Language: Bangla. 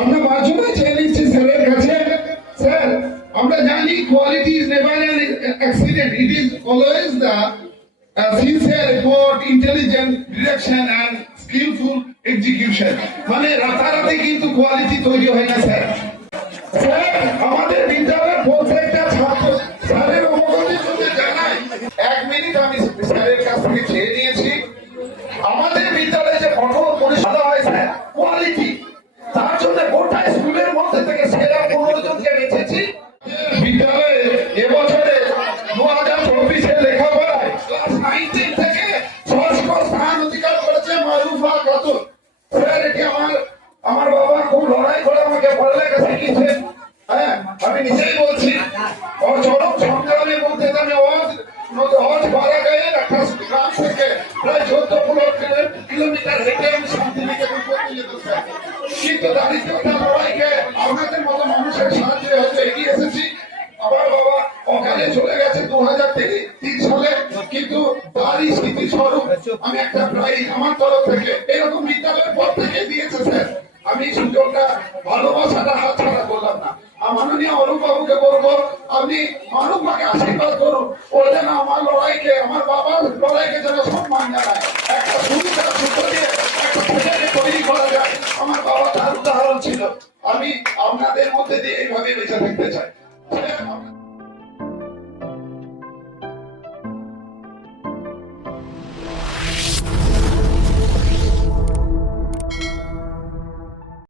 আমরা বাঁচবে চেয়ে স্যারের কাছে, স্যার, আমরা জানি quality is never an accident it is always the sincere effort intelligent direction and skillful execution মানে রাতারাতি কিন্তু কোয়ালিটি তৈরি হয় না, স্যার। স্যার, আমাদের বিদ্যালয়ের প্রত্যেকটা ছাত্র স্যারের অবগতির জন্য জানাই। এক মিনিট আমি স্যারের কাছ থেকে চেয়ে নিয়েছি। আমাদের বিদ্যালয়ে যে কঠোর পরিষেবা হয় স্যার কোয়ালিটি তার জন্য গোটা স্কুলের সেরা পনেরো জনকে বিদ্যালয়ে এবছরে দু হাজার চব্বিশের লেখাপড়ায় থেকে ষষ্ঠ স্থান অধিকার করেছে মারুফা খাতুন। স্যার, এটি আমার আমার বাবা খুব লড়াই করে আমাকে পড়ালেখা শিখিয়েছেন হ্যাঁ আমি নিজেই বলছি। ওর চরম সংগ্রামের মধ্যে আমি অজ অজ পাড়া গায়ে গ্রাম থেকে প্রায় চোদ্দ পনেরো কিলোমিটার হেঁটে আমি শান্তিনিকেতন করতে যেত স্যার কিন্তু দারিদ্রতা লড়াইকে আপনাদের অকালে চলে গেছে দু হাজার তিন সালে, কিন্তু তারই স্মৃতি স্বরূপ আমি একটা প্রাইজ আমার তরফ থেকে, এরকম বিদ্যালয়ের পর থেকে দিয়েছে স্যার। আমি সুযোগটা ভালোবাসাটা হাত ছাড়া করলাম না। মাননীয় অরূপ বাবুকে বলব, আপনি মানবকে আশীর্বাদ করুন। ও যেন আমার লড়াইকে, আমার বাবার লড়াইকে যেন সম্মান জানায়। একটা সুবিধা সূত্র দিয়ে একটা তৈরি করা যায়। আমার বাবা তার উদাহরণ ছিল। আমি আপনাদের মধ্যে দিয়ে এইভাবে বেঁচে থাকতে চাই।